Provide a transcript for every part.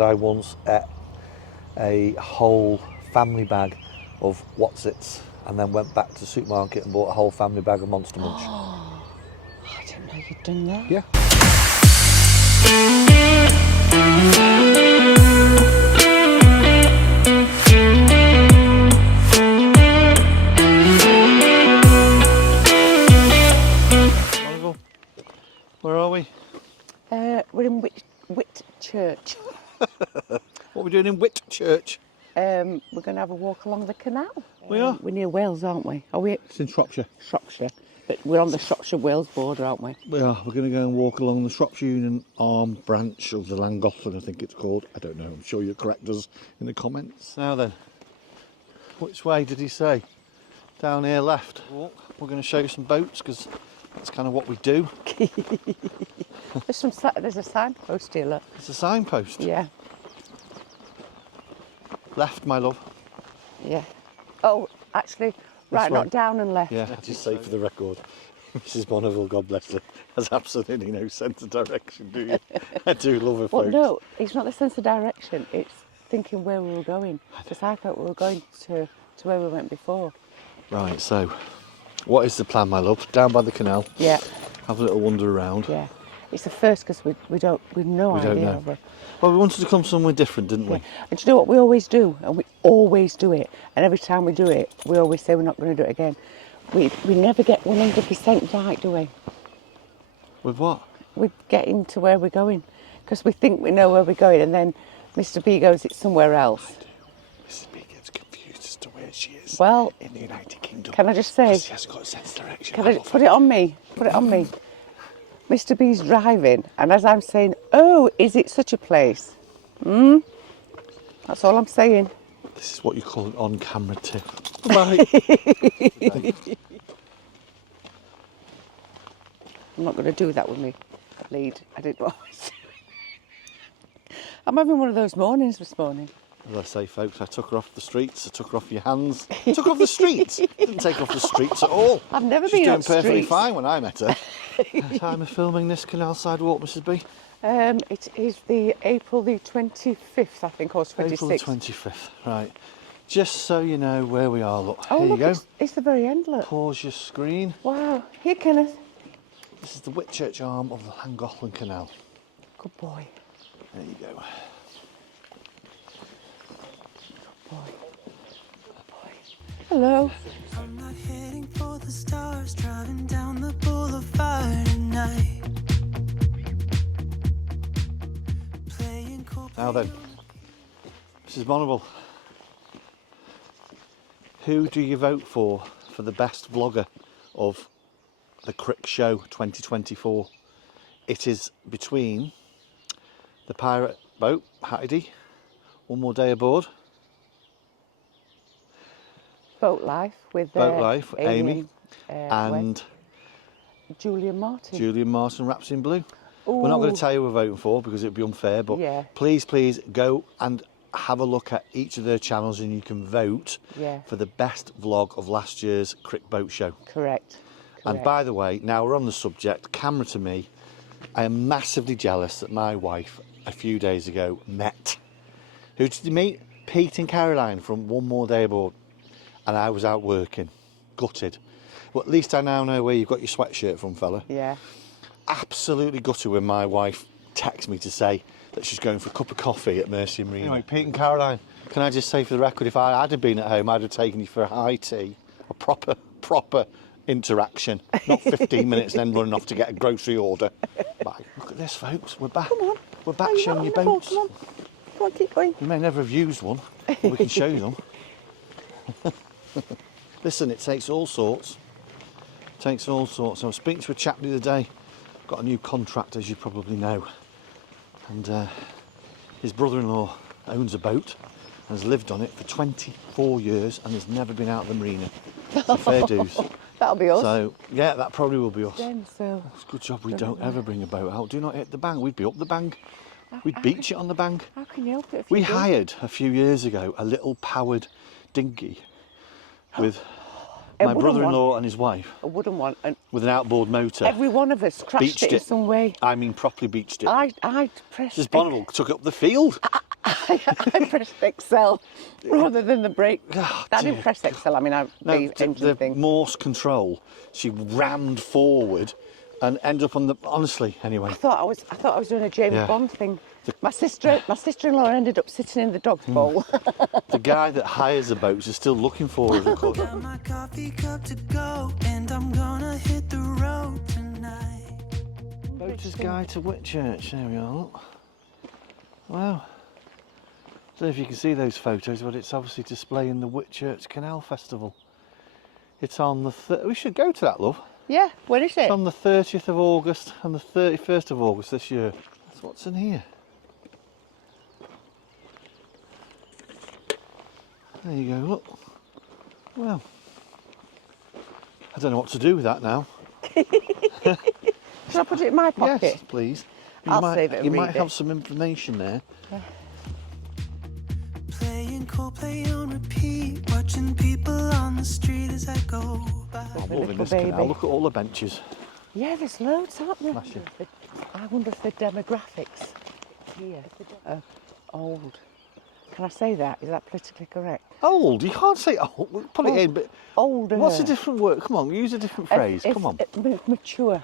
I once ate a whole family bag of What's-Its and then went back to the supermarket and bought a whole family bag of Monster Munch. Oh, I didn't know you'd done that. Yeah. Where are we? We're in Whitchurch. What are we doing in Whitchurch? We're going to have a walk along the canal. We are? We're near Wales, aren't we? Are we? It's in Shropshire. Shropshire. But we're on the Shropshire-Wales border, aren't we? We are. We're going to go and walk along the Shropshire Union Arm branch of the Llangollen, I think it's called. I don't know. I'm sure you'll correct us in the comments. Now then, which way did he say? Down here, left. We're going to show you some boats because that's kind of what we do. There's a signpost here, look. It's a signpost. Yeah. Left, my love. Yeah. Oh, actually, right, not down and left. Yeah, I just say for the record, Mrs. Bonneville, God bless her, has absolutely no sense of direction, do you? I do love her, folks. Well, no, it's not the sense of direction, it's thinking where we were going. Because I thought we were going to where we went before. Right, so, what is the plan, my love? Down by the canal. Yeah. Have a little wander around. Yeah. It's the first because we've no idea. Don't know. Well, we wanted to come somewhere different, didn't we? Yeah. And do you know what we always do? And we always do it. And every time we do it, we always say we're not going to do it again. We never get 100% right, do we? With what? With getting to where we're going. Because we think we know where we're going and then Mr. B goes, it's somewhere else. Mrs. B gets confused as to where she is. Well, in the United Kingdom. Can I just say? She hasn't got a sense of direction. Can I put it on me? Put it on me. Mr. B's driving, and as I'm saying, oh, is it such a place? That's all I'm saying. This is what you call an on-camera tip. Bye. I'm not going to do that with me lead. I didn't know. I'm having one of those mornings this morning. As I say, folks, I took her off the streets, I took her off your hands. Took her off the streets? Didn't take her off the streets at all. I've never She's been doing on perfectly streets. fine when I met her. Time of filming this canal side walk, Mrs. B? It is the April the 25th, I think, or 26th. April the 25th, right. Just so you know where we are, look. Oh, Here look, you go. It's the very end, look. Pause your screen. Wow. Here, Kenneth. This is the Whitchurch arm of the Llangollen Canal. Good boy. There you go. Boy. Boy. Hello. I'm not heading for the stars, driving down the boulevard tonight. Now then, Mrs. Bonneville, who do you vote for the best vlogger of the Crick Show 2024? It is between the pirate boat, Heidi, One More Day Aboard. Boat Life with Boat Life, Amy and Julian Martin. Julian Martin, Wraps in Blue. Ooh. We're not going to tell you who we're voting for because it would be unfair, but Yeah. please go and have a look at each of their channels and you can vote for the best vlog of last year's Crick Boat Show. Correct. And by the way, now we're on the subject, camera to me, I am massively jealous that my wife a few days ago met. Who did you meet? Pete and Caroline from One More Day Aboard. And I was out working, gutted. Well, at least I now know where you've got your sweatshirt from, fella. Yeah. Absolutely gutted when my wife texts me to say that she's going for a cup of coffee at Mercy Marina. Anyway, Pete and Caroline, can I just say for the record, if I had been at home, I'd have taken you for a high tea, a proper interaction, not 15 minutes and then running off to get a grocery order. Bye. Look at this, folks, we're back. Come on. We're back showing you Come boats. on. Come on, keep going. You may never have used one, but we can show you them. Listen, it takes all sorts. I was speaking to a chap the other day, got a new contract, as you probably know, and his brother-in-law owns a boat and has lived on it for 24 years and has never been out of the marina. So fair dues. That'll be us. So yeah, that probably will be us. Then, so It's a good job we don't ever bring a boat out. Do not hit the bank. We'd be up the bank. We'd beach it on the bank. how can you help it if We you do? hired a few years ago a little powered dinghy with my brother-in-law and his wife A wooden one. And with an outboard motor. every one of us crashed it in some way. I mean, properly beached it. I pressed... Mrs. Bonneville took up the field. I pressed Excel rather than the brake. Oh, I didn't dear. press Excel. I mean, the engine the thing. Morse control. She rammed forward and ended up on the. Honestly, anyway. I thought I was doing a James Yeah. Bond thing. My sister-in-law ended up sitting in the dog's bowl. The guy that hires the boats is still looking for her. Of course. Got my coffee cup to go, and I'm gonna hit the road tonight. Boater's Guide to Whitchurch. There we are. Look. Wow. I don't know if you can see those photos, but it's obviously displaying the Whitchurch Canal Festival. It's on the. We should go to that, love. Yeah, where is it? It's on the 30th of August and the 31st of August this year. That's what's in here. There you go, look. Well, I don't know what to do with that now. Can I put it in my pocket? Yes, please. I'll save it and You read might it. have some information there. Playing Coldplay on repeat, watching people on the street as I go by. I'm The loving little this baby. canal. Look at all the benches. Yeah, there's loads, aren't there? Smashing. I wonder if the demographics here are old. Can I say that? Is that politically correct? Old? You can't say old. We'll put it in, but Older. what's a different word? Come on, use a different phrase. Come on. Mature.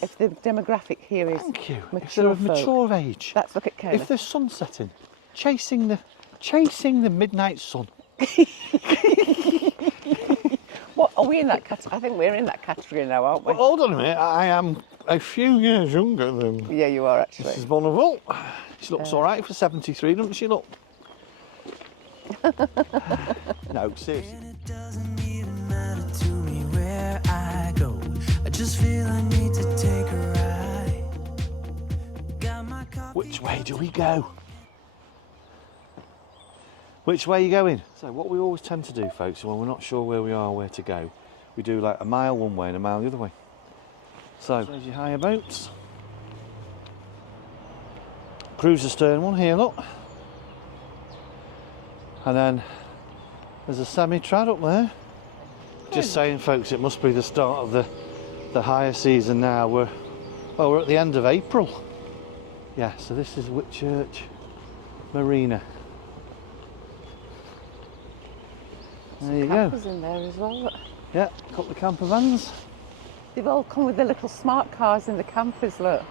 If the demographic here is Thank you. If mature they're of folk. mature age. Let's look at Canal. If they're sunsetting, chasing the midnight sun. What are we in that category? I think we're in that category now, aren't we? Well, hold on a minute. I am a few years younger than Yeah, you are actually. Mrs. Bonneville. She looks all right for 73, doesn't she? Look. No, seriously. And it doesn't even matter to me where I go. I just feel I need to take a ride. Got my coffee Which way do we go? Which way are you going? So what we always tend to do, folks, when we're not sure where we are, where to go, we do like a mile one way and a mile the other way. So there's your hire boats. Cruiser stern one here, look. And then there's a semi-trad up there. Just saying, folks, it must be the start of the hire season now. We're at the end of April. Yeah, so this is Whitchurch Marina. There you go. Campers in there as well. Look. Yeah, a couple of camper vans. They've all come with the little smart cars in the campers, look.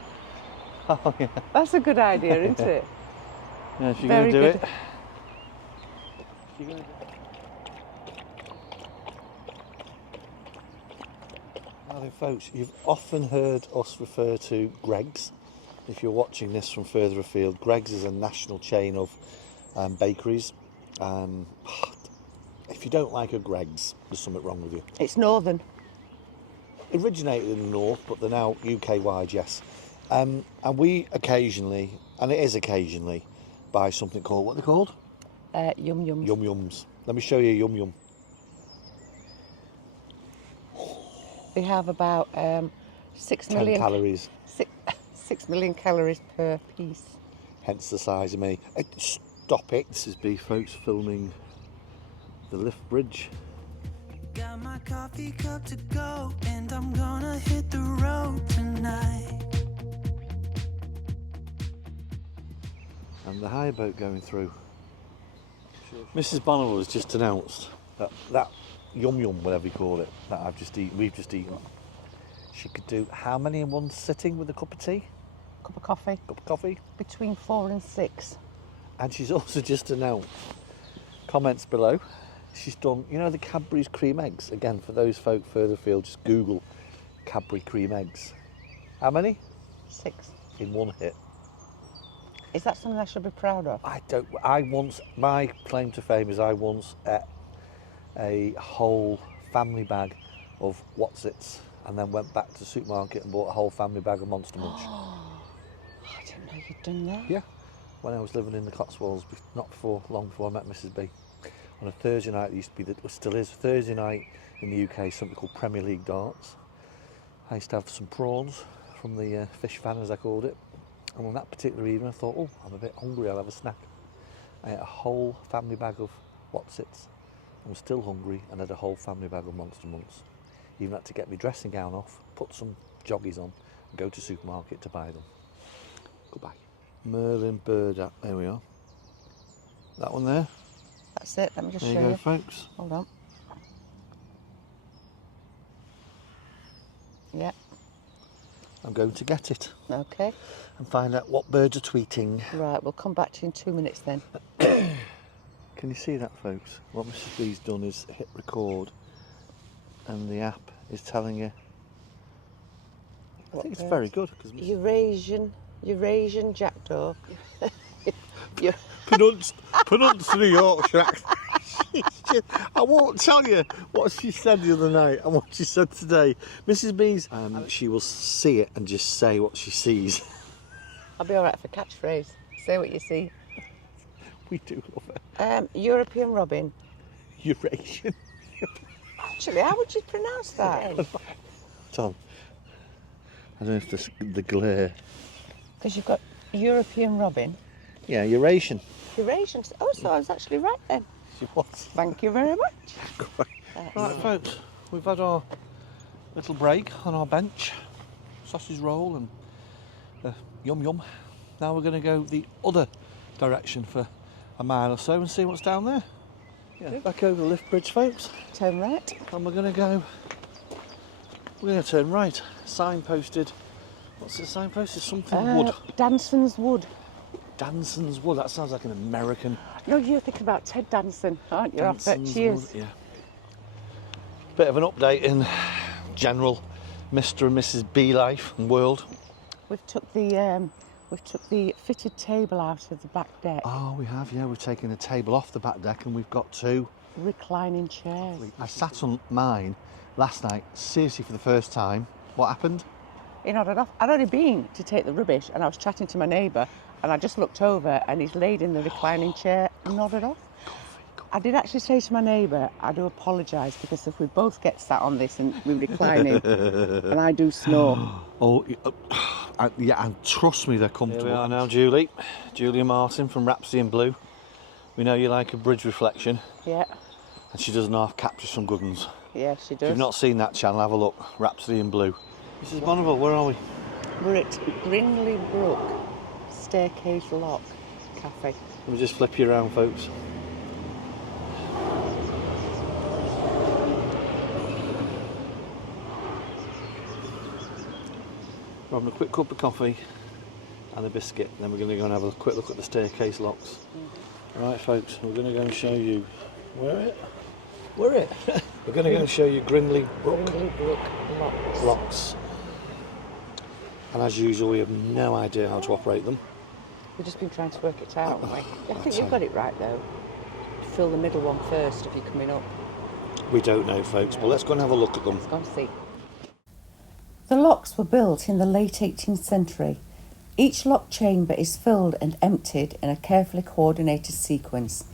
Oh yeah. That's a good idea, isn't it? Yeah, if you're Very going to do good. it. If you're gonna do it. Now then, folks, you've often heard us refer to Greggs. If you're watching this from further afield, Greggs is a national chain of bakeries. If you don't like a Greggs, there's something wrong with you. It's northern. Originated in the north, but they're now UK-wide, yes. And we occasionally, and it is occasionally, buy something called, what are they called? Yum yums. Yum Yums. Let me show you a Yum Yum. They have about 6 10 million calories, 6 million calories per piece. hence the size of me. Stop it. This is B, folks, filming the lift bridge. Got my coffee cup to go, and I'm gonna hit the road tonight. And the hire boat going through. Mrs. Bonneville has just announced that Yum Yum, whatever you call it, that we've just eaten. She could do how many in one sitting with a cup of tea? Cup of coffee. Cup of coffee? Between 4 and 6. And she's also just announced, comments below, she's done, you know, the Cadbury's cream eggs. Again, for those folk further afield, just Google Cadbury cream eggs. How many? 6. In one hit. Is that something I should be proud of? My claim to fame is I once ate a whole family bag of Whatsits and then went back to the supermarket and bought a whole family bag of Monster Munch. I didn't know you'd done that. Yeah, when I was living in the Cotswolds, long before I met Mrs. B. On a Thursday night, it used to be, still is, Thursday night in the UK, something called Premier League darts. I used to have some prawns from the fish fan, as I called it. And on that particular evening, I thought, oh, I'm a bit hungry, I'll have a snack. I ate a whole family bag of Whatsits I was still hungry and had a whole family bag of Monster Munts. Even had to get my dressing gown off, put some joggies on, and go to supermarket to buy them. Goodbye. Merlin bird app. There we are. That one there. That's it. Let me just There show you go, you. folks. Hold on. Yeah. I'm going to get it Okay. and find out what birds are tweeting. Right. We'll come back to you in 2 minutes then. Can you see that, folks? What Mrs. B's done is hit record, and the app is telling you. I think it's very good because Eurasian jackdaw. You- pronounced the Yorkshire accent. I won't tell you what she said the other night and what she said today. Mrs. B's, she will see it and just say what she sees. I'll be all right for catchphrase. Say what you see. We do love it. European robin. Eurasian. Actually, how would you pronounce that? Tom, I don't know if the glare. Because you've got European robin. Yeah, Eurasian. Eurasian. Oh, so I was actually right then. She was. Thank you very much. Right, folks, we've had our little break on our bench. Sausage roll and yum yum. Now we're going to go the other direction for a mile or so and see what's down there. Yeah, back over the lift bridge, folks. Turn right. And we're going to turn right. Signposted. What's it signposted? Something wood. Danson's Wood. Danson's Wood. That sounds like an American. No, you're thinking about Ted Danson, aren't you? Danson's Cheers. Wood, yeah. Bit of an update in general Mr. and Mrs. B life and world. We've took the fitted table out of the back deck. Oh, we have, yeah. We've taken a table off the back deck and we've got 2 reclining chairs. I sat on mine last night, seriously for the first time. What happened? He nodded off. I'd already been to take the rubbish and I was chatting to my neighbour and I just looked over and he's laid in the reclining chair and nodded off. I did actually say to my neighbour, I do apologise because if we both get sat on this and we're reclining and I do snore. Oh, yeah, and trust me, they're comfortable. Here we are now, Julia Martin from Rhapsody in Blue. We know you like a bridge reflection. Yeah. And she does an half capture some good ones. Yeah, she does. If you've not seen that channel, have a look. Rhapsody in Blue. Mrs. Bonneville, where are we? We're at Grinley Brook Staircase Lock Cafe. Let me just flip you around, folks. We're having a quick cup of coffee and a biscuit, and then we're going to go and have a quick look at the staircase locks. Right, folks, we're going to go and show you we're going to go and show you Grinley Brook locks. And as usual, we have no idea how to operate them. We've just been trying to work it out, haven't we? I think you've got it right though. Fill the middle one first if you're coming up. We don't know, folks, but let's go and have a look at them. Let's go and see. The locks were built in the late 18th century. Each lock chamber is filled and emptied in a carefully coordinated sequence.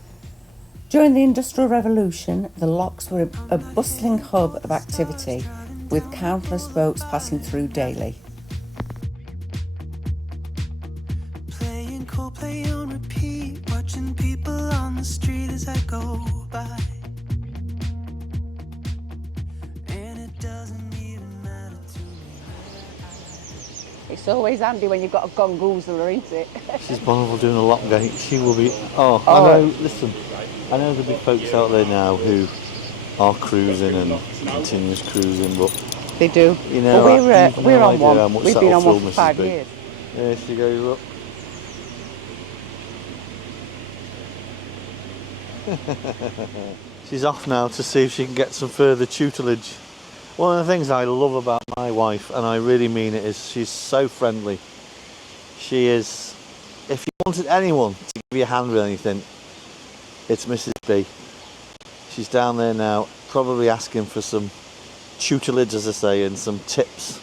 During the Industrial Revolution, the locks were a bustling hub of activity, with countless boats passing through daily. Playing Coldplay on repeat, watching people on the street as I go by. And it doesn't even matter to me. It's always handy when you've got a gongoozler, isn't it? Mrs. Bonneville doing a lock gate. She will be. I know. Listen, I know there'll be folks out there now who are cruising and continuous cruising, but They do. you know, Well, we're on how one. much We've that'll been on one fill for Mrs. 5 B. years. There she goes. Look. She's off now to see if she can get some further tutelage. One of the things I love about my wife, and I really mean it, is she's so friendly. She is. If you wanted anyone to give you a hand with anything, it's Mrs. B. She's down there now, probably asking for some tutelage, as I say, and some tips,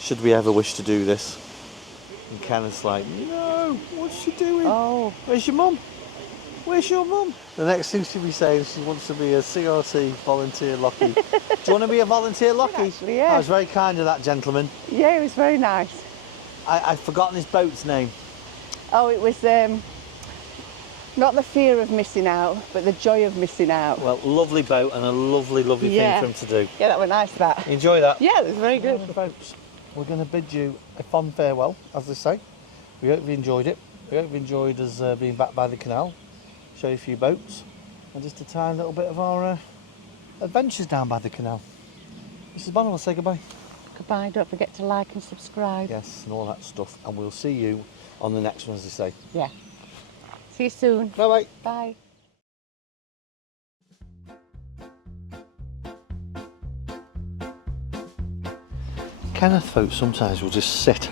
should we ever wish to do this. And Kenneth's like, no, what's she doing? Oh. Where's your mum? Where's your mum? The next thing she'll be saying, she wants to be a CRT volunteer lockie. Do you want to be a volunteer lockie? Actually, yeah. I was very kind of that gentleman. Yeah, it was very nice. I'd forgotten his boat's name. Oh, it was, Not the fear of missing out, but the joy of missing out. Well, lovely boat and a lovely Yeah. thing for him to do. Yeah, that was nice, that. You enjoy that? Yeah, it was very good. Folks, we're going to bid you a fond farewell, as they say. We hope you enjoyed it. We hope you enjoyed us being back by the canal, show you a few boats, and just a tiny little bit of our adventures down by the canal. Mrs. Bonner will say goodbye. Goodbye, don't forget to like and subscribe. Yes, and all that stuff. And we'll see you on the next one, as they say. Yeah. See you soon. Bye-bye. Bye. Kenneth folks sometimes will just sit.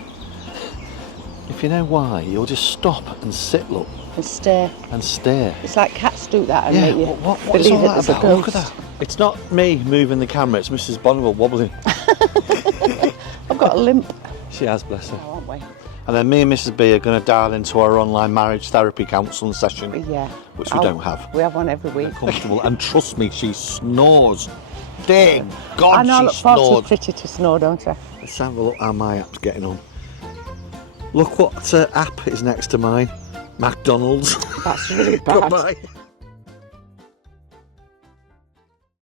If you know why, he'll just stop and sit, look, And stare. and stare. It's like cats do that and Yeah, make you what's believe all that that there's a about? Look at ghost. that. It's not me moving the camera, it's Mrs. Bonneville wobbling. I've got a limp. She has, bless her. Oh, aren't we? And then me and Mrs. B are going to dial into our online marriage therapy counselling session, Yeah. which we don't have. We have one every week. Comfortable, and trust me, she snores. Dear I God, know, I she look forward snored. to Pretty to Snore, don't I? Let's have a look how my app's getting on. Look what app is next to mine. McDonald's. That's really bad. Goodbye.